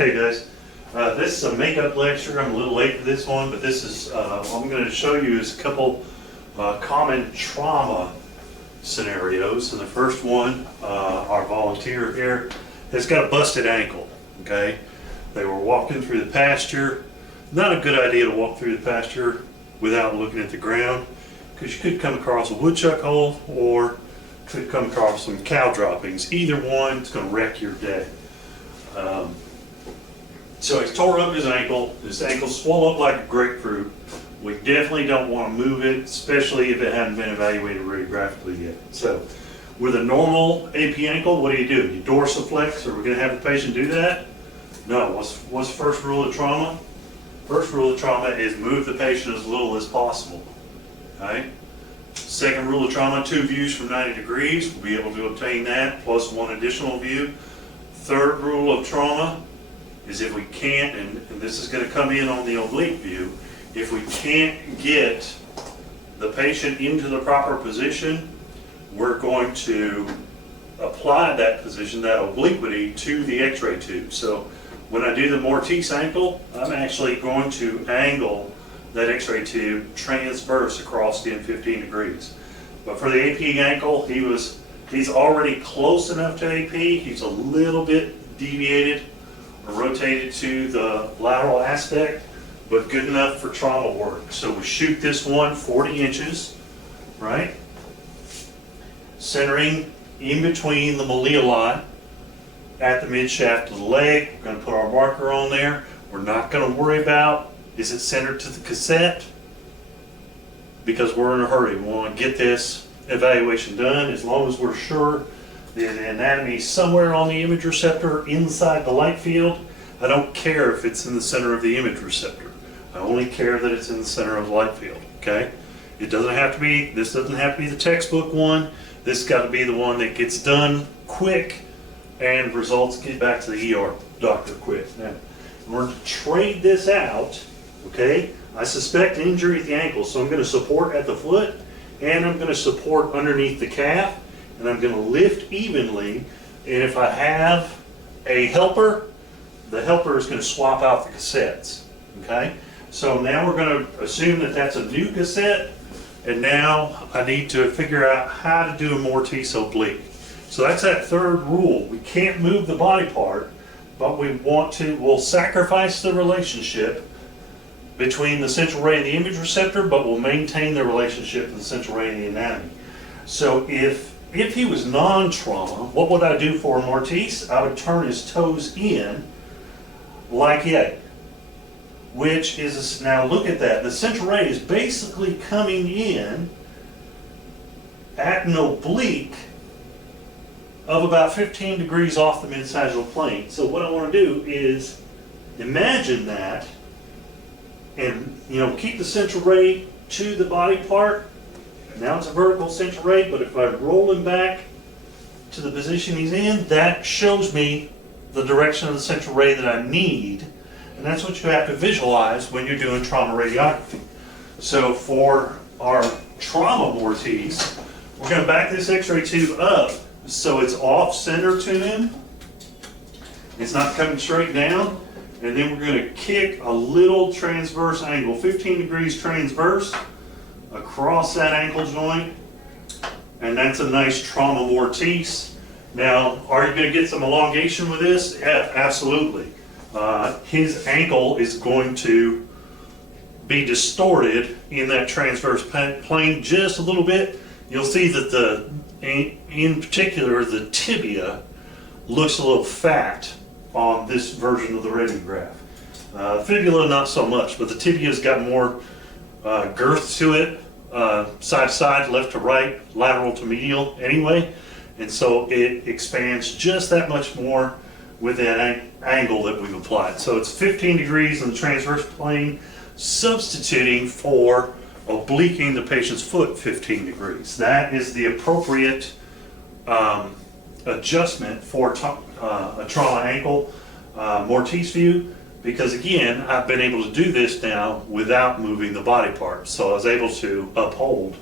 Okay guys, this is a makeup lecture. I'm a little late for this one, but this is, what I'm going to show you is a couple common trauma scenarios. And the first one, our volunteer here has got a busted ankle, okay? They were walking through the pasture. Not a good idea to walk through the pasture without looking at the ground, because you could come across a woodchuck hole or could come across some cow droppings. Either one is going to wreck your day. So he tore up his ankle. His ankle swelled up like a grapefruit. We definitely don't want to move it, especially if it hadn't been evaluated radiographically yet. So with a normal AP ankle, what do? You dorsiflex. Are we going to have the patient do that? No. What's the first rule of trauma? First rule of trauma is move the patient as little as possible. Okay? Second rule of trauma, 2 views from 90 degrees. We'll be able to obtain that, plus 1 additional view. Third rule of trauma is if we can't, and this is going to come in on the oblique view, if we can't get the patient into the proper position, we're going to apply that position, that obliquity, to the x-ray tube. So when I do the Mortise ankle, I'm actually going to angle that x-ray tube transverse across in 15 degrees. But for the AP ankle, he's already close enough to AP. He's a little bit deviated or rotated to the lateral aspect, but good enough for trauma work. So we shoot this one 40 inches, right? Centering in between the malleoli at the mid shaft of the leg. We're going to put our marker on there. We're not going to worry about, is it centered to the cassette? Because we're in a hurry. We want to get this evaluation done. As long as we're sure the anatomy is somewhere on the image receptor inside the light field, I don't care if it's in the center of the image receptor. I only care that it's in the center of the light field, okay? It doesn't have to be, this doesn't have to be the textbook one. This has got to be the one that gets done quick and results get back to the ER doctor quick. Now, in order to trade this out, okay, I suspect injury at the ankle, so I'm going to support at the foot and I'm going to support underneath the calf, and I'm going to lift evenly, and if I have a helper, the helper is going to swap out the cassettes, okay? So now we're going to assume that that's a new cassette, and now I need to figure out how to do a Mortise oblique. So that's that third rule. We can't move the body part, but we'll sacrifice the relationship between the central ray and the image receptor, but we'll maintain the relationship to the central ray and the anatomy. So if he was non-trauma, what would I do for a Mortise? I would turn his toes in like A, which is, now look at that, the central ray is basically coming in at an oblique of about 15 degrees off the mid-sagittal plane. So what I want to do is imagine that, and keep the central ray to the body part. Now it's a vertical central ray, but if I roll him back to the position he's in, that shows me the direction of the central ray that I need, and that's what you have to visualize when you're doing trauma radiography. So for our trauma Mortise, we're going to back this x-ray tube up so it's off center to him. It's not coming straight down. And then we're going to kick a little transverse angle, 15 degrees transverse across that ankle joint. And that's a nice trauma Mortise. Now, are you going to get some elongation with this? Yeah, absolutely. His ankle is going to be distorted in that transverse plane just a little bit. You'll see that in particular, the tibia looks a little fat on this version of the radiograph. Fibula, not so much, but the tibia's got more girth to it, side to side, left to right, lateral to medial anyway, and so it expands just that much more with that angle that we've applied. So it's 15 degrees in the transverse plane, substituting for obliquing the patient's foot 15 degrees. That is the appropriate adjustment for a trauma ankle Mortise view, because again, I've been able to do this now without moving the body part. So I was able to uphold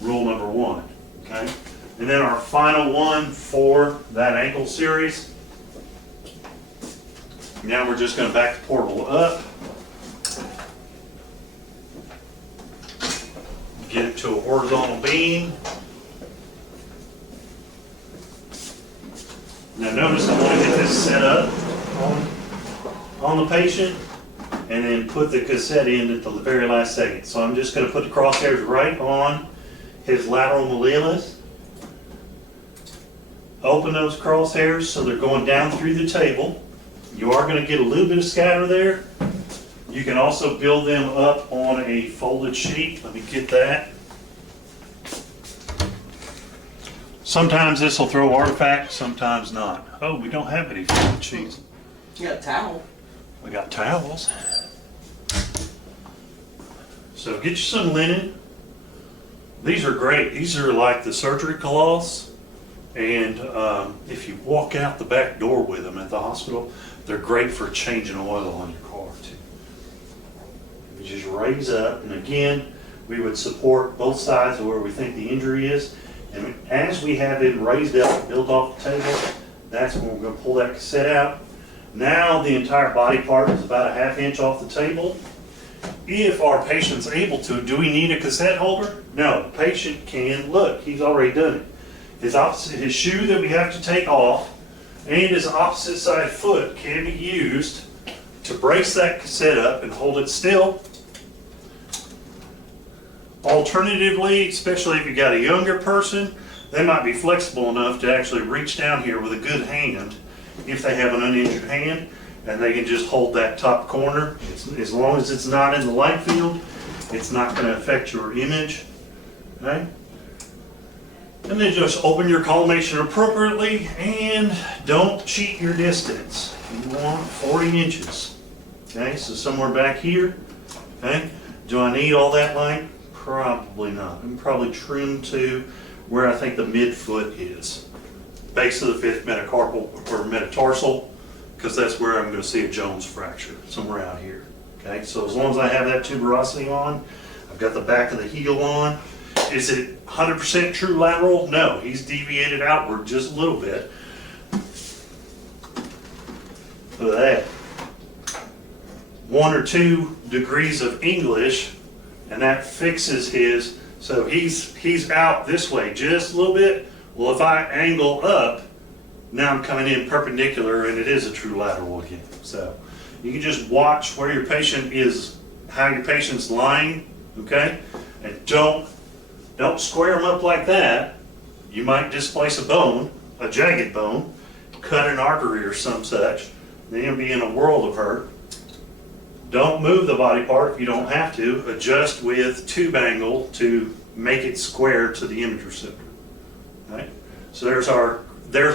rule number 1, okay? And then our final one for that ankle series Now we're just going to back the portal up, get it to a horizontal beam. Now notice I want to get this set up on the patient and then put the cassette in at the very last second. So I'm just going to put the crosshairs right on his lateral malleolus. Open those crosshairs so they're going down through the table. You are going to get a little bit of scatter there. You can also build them up on a folded sheet. Let me get that. Sometimes this will throw artifacts, sometimes not. Oh, we don't have any folded sheets. You got a towel. We got towels. So get you some linen. These are great. These are like the surgery cloths. And if you walk out the back door with them at the hospital, they're great for changing oil on your car too. You just raise up, and again, we would support both sides of where we think the injury is. And as we have it raised up, built off the table, that's when we're going to pull that cassette out. Now the entire body part is about a ½ inch off the table. If our patient's able to, do we need a cassette holder? No, the patient can. Look, he's already done it. His shoe that we have to take off and his opposite side foot can be used to brace that cassette up and hold it still. Alternatively, especially if you got a younger person, they might be flexible enough to actually reach down here with a good hand if they have an uninjured hand, and they can just hold that top corner. As long as it's not in the light field, it's not going to affect your image. Okay? And then just open your collimation appropriately and don't cheat your distance. You want 40 inches. Okay, so somewhere back here. Okay, do I need all that line? Probably not. I'm probably trim to where I think the midfoot is. Base of the fifth metacarpal or metatarsal, because that's where I'm going to see a Jones fracture, somewhere out here. Okay, so as long as I have that tuberosity on, I've got the back of the heel on. Is it 100% true lateral? No, he's deviated outward just a little bit. Look at that. 1 or 2 degrees of English, and that fixes his, so he's out this way just a little bit. Well, if I angle up, now I'm coming in perpendicular, and it is a true lateral again. So you can just watch where your patient is, how your patient's lying, okay? And don't square them up like that. You might displace a bone, a jagged bone, cut an artery or some such. Then you'll be in a world of hurt. Don't move the body part if you don't have to. Adjust with tube angle to make it square to the image receptor. Right? So there's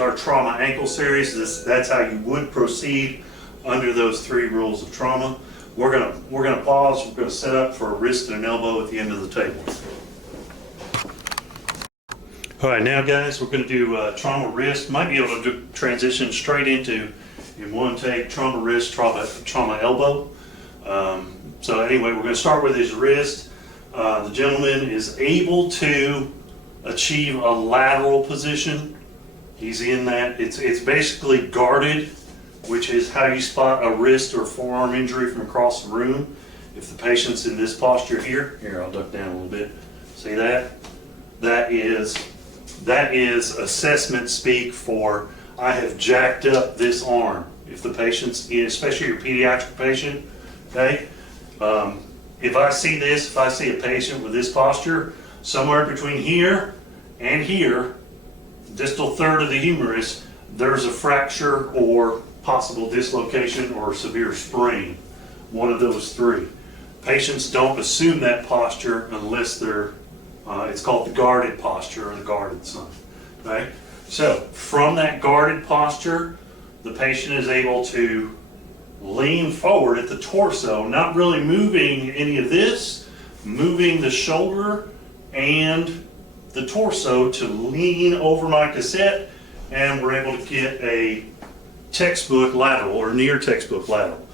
our trauma ankle series. That's how you would proceed under those 3 rules of trauma. We're gonna pause. We're gonna set up for a wrist and an elbow at the end of the table. All right, now guys, we're gonna do trauma wrist. Might be able to transition straight into, in one take, trauma wrist, trauma elbow. So anyway, we're going to start with his wrist. The gentleman is able to achieve a lateral position. He's in that, it's basically guarded, which is how you spot a wrist or forearm injury from across the room. If the patient's in this posture here, I'll duck down a little bit. See that? That is assessment speak for, I have jacked up this arm. If the patient's in, especially your pediatric patient, okay? If I see this, if I see a patient with this posture, somewhere between here and here, distal third of the humerus, there's a fracture or possible dislocation or severe sprain. One of those 3. Patients don't assume that posture unless they're, it's called the guarded posture or the guarded sign. Right? So from that guarded posture, the patient is able to lean forward at the torso, not really moving any of this, moving the shoulder and the torso to lean over my cassette, and we're able to get a textbook lateral or near textbook lateral.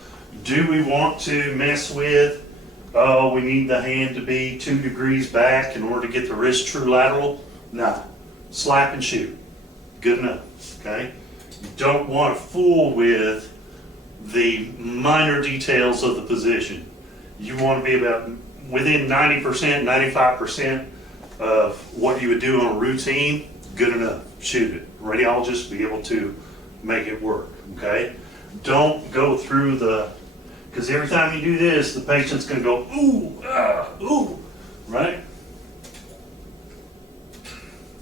Do we want to mess with, oh, we need the hand to be 2 degrees back in order to get the wrist true lateral? No. Slap and shoot. Good enough, okay? You don't want to fool with the minor details of the position. You want to be about within 90%, 95% of what you would do on a routine. Good enough. Shoot it. Radiologists will be able to make it work. Okay? Don't go through because every time you do this, the patient's going to go, ooh, ooh, right?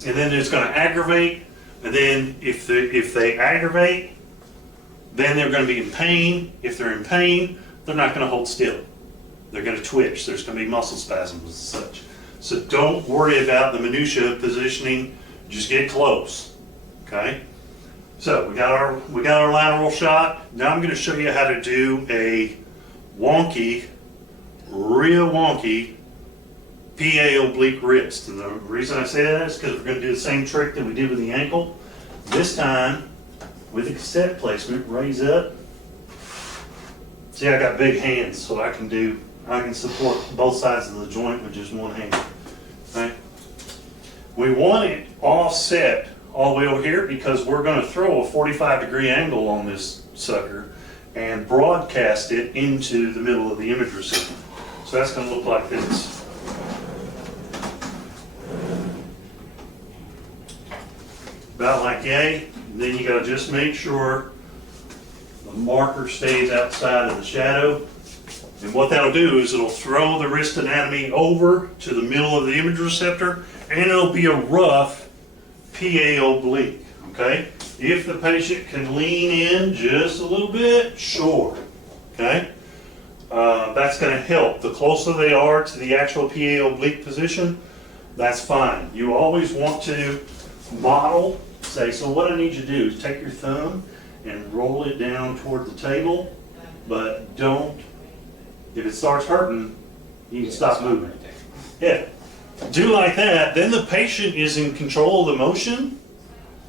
And then it's going to aggravate. And then if they aggravate, then they're going to be in pain. If they're in pain, they're not going to hold still. They're going to twitch. There's going to be muscle spasms and such. So don't worry about the minutia of positioning. Just get close. Okay? So we got our lateral shot. Now I'm going to show you how to do a wonky, real wonky PA oblique wrist. And the reason I say that is because we're going to do the same trick that we did with the ankle. This time, with the cassette placement, raise up. See, I got big hands, so I can support both sides of the joint with just one hand. Right? We want it offset all the way over here because we're going to throw a 45-degree angle on this sucker and broadcast it into the middle of the image receiver. So that's going to look like this. About like yay. Then you got to just make sure the marker stays outside of the shadow. And what that'll do is it'll throw the wrist anatomy over to the middle of the image receptor, and it'll be a rough PA oblique, okay? If the patient can lean in just a little bit, sure, okay? That's gonna help. The closer they are to the actual PA oblique position, that's fine. You always want to model, say, so what I need you to do is take your thumb and roll it down toward the table, but don't, if it starts hurting, you can stop moving. Yeah. Do like that, then the patient is in control of the motion,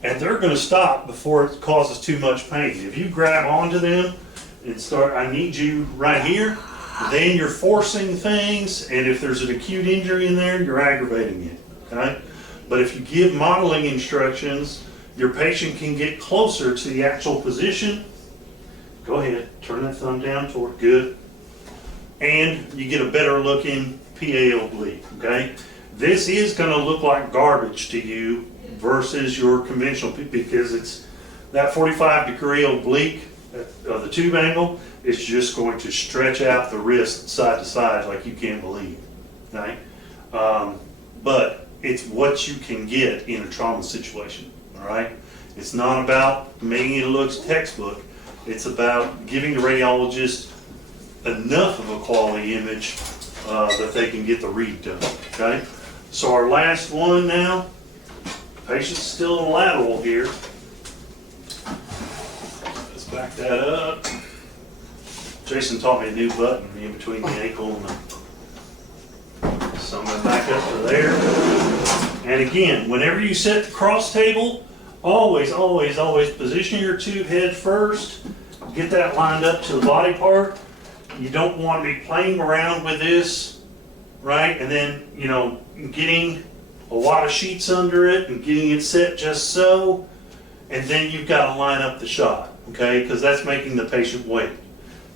and they're going to stop before it causes too much pain. If you grab onto them and start, I need you right here, then you're forcing things, and if there's an acute injury in there, you're aggravating it, okay? But if you give modeling instructions, your patient can get closer to the actual position. Go ahead, turn that thumb down toward, good. And you get a better looking PA oblique, okay? This is going to look like garbage to you versus your conventional, because it's that 45-degree oblique of the tube angle is just going to stretch out the wrist side to side like you can't believe, okay? But it's what you can get in a trauma situation, all right? It's not about making it look textbook. It's about giving the radiologist enough of a quality image that they can get the read done, okay? So our last one now, patient's still in lateral here. Let's back that up. Jason taught me a new button in between the ankle and the, so I'm gonna back up to there. And again, whenever you set the cross table, always, always, always position your tube head first, get that lined up to the body part. You don't want to be playing around with this, right? And then, you know, getting a lot of sheets under it and getting it set just so, and then you've got to line up the shot, okay? Because that's making the patient wait.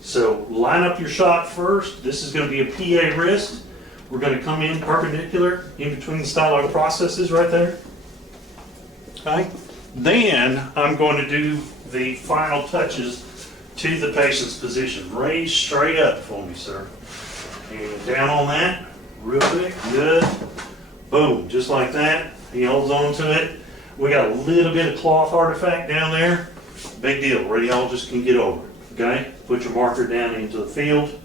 So line up your shot first. This is going to be a PA wrist. We're going to come in perpendicular in between the styloid processes right there. Okay? Then I'm going to do the final touches to the patient's position. Raise straight up for me, sir. And down on that, real quick, good. Boom, just like that. He holds on to it. We got a little bit of cloth artifact down there. Big deal, radiologist can get over it, okay? Put your marker down into the field,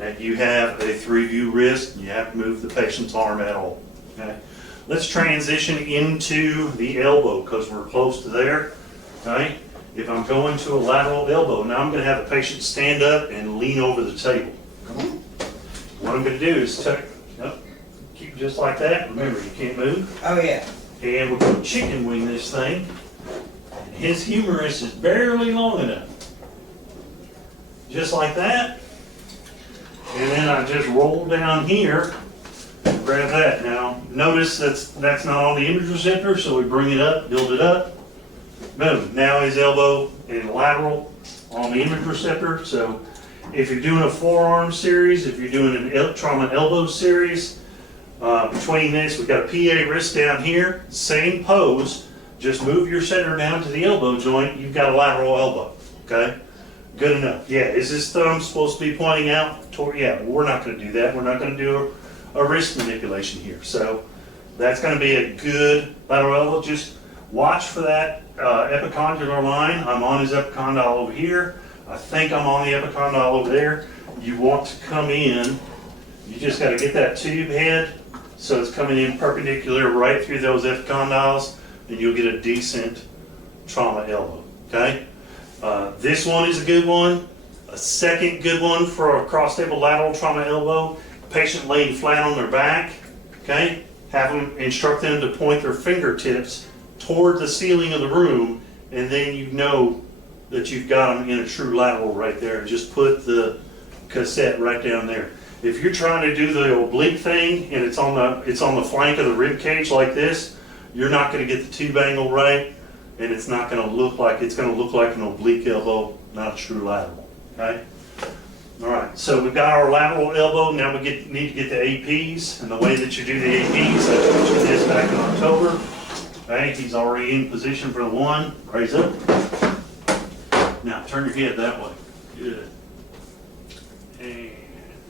and you have a 3-view wrist. You have to move the patient's arm at all, okay? Let's transition into the elbow, because we're close to there, okay? If I'm going to a lateral elbow, now I'm going to have the patient stand up and lean over the table. Come on. What I'm going to do is tuck, keep just like that. Remember, you can't move. Oh, yeah. And we're going to chicken wing this thing. And his humerus is barely long enough. Just like that. And then I just roll down here and grab that. Now, notice that's not on the image receptor, so we bring it up, build it up. Boom. Now his elbow and lateral on the image receptor. So if you're doing a forearm series, if you're doing an trauma elbow series, between this, we've got a PA wrist down here, same pose, just move your center down to the elbow joint, you've got a lateral elbow, okay? Good enough. Yeah, is this thumb supposed to be pointing out toward, yeah, we're not gonna do that. We're not gonna do a wrist manipulation here. So that's gonna be a good lateral elbow. Just watch for that epicondylar line. I'm on his epicondyle over here. I think I'm on the epicondyle over there. You want to come in, you just gotta get that tube head so it's coming in perpendicular right through those epicondyles, and you'll get a decent trauma elbow, okay? This one is a good one. A second good one for a cross-table lateral trauma elbow, patient laying flat on their back, okay? Have them, instruct them to point their fingertips toward the ceiling of the room, and then you know that you've got them in a true lateral right there, and just put the cassette right down there. If you're trying to do the oblique thing and it's on the flank of the rib cage like this, you're not going to get the tube angle right, and it's not going to look like, it's going to look like an oblique elbow, not a true lateral. Okay. All right. So we've got our lateral elbow. Now we need to get the APs, and the way that you do the APs, I told you this back in October. Okay. He's already in position for the one. Raise up. Now turn your head that way. Good. And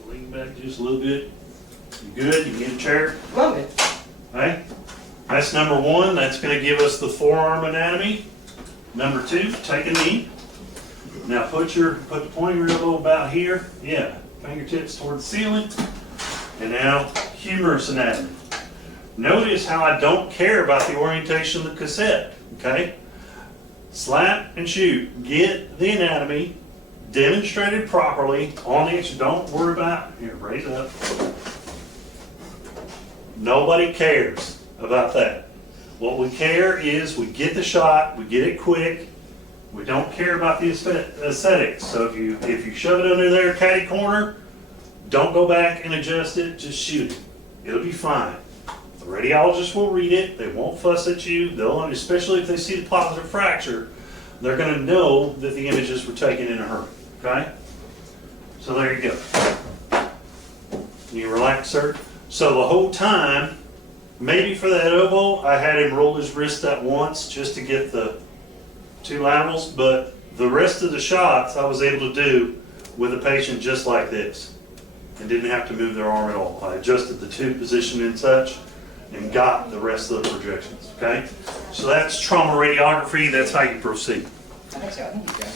lean back just a little bit. You good? You can get a chair? Love it. Okay. That's number one. That's going to give us the forearm anatomy. Number two, take a knee. Now put the point of your elbow about here. Yeah. Fingertips toward the ceiling. And now humerus anatomy. Notice how I don't care about the orientation of the cassette. Okay. Slap and shoot. Get the anatomy demonstrated properly on the extra. Don't worry about, here, raise up. Nobody cares about that. What we care is we get the shot, we get it quick. We don't care about the aesthetics. So if you shove it under there, catty corner, don't go back and adjust it, just shoot it. It'll be fine. The radiologist will read it, they won't fuss at you, especially if they see the positive fracture, they're gonna know that the images were taken in a hurry, okay? So there you go. Can you relax, sir? So the whole time, maybe for that elbow, I had him roll his wrist up once just to get the two laterals, but the rest of the shots I was able to do with a patient just like this and didn't have to move their arm at all. I adjusted the tube position and such and got the rest of the projections, okay? So that's trauma radiography, that's how you proceed. I think so. I think you go.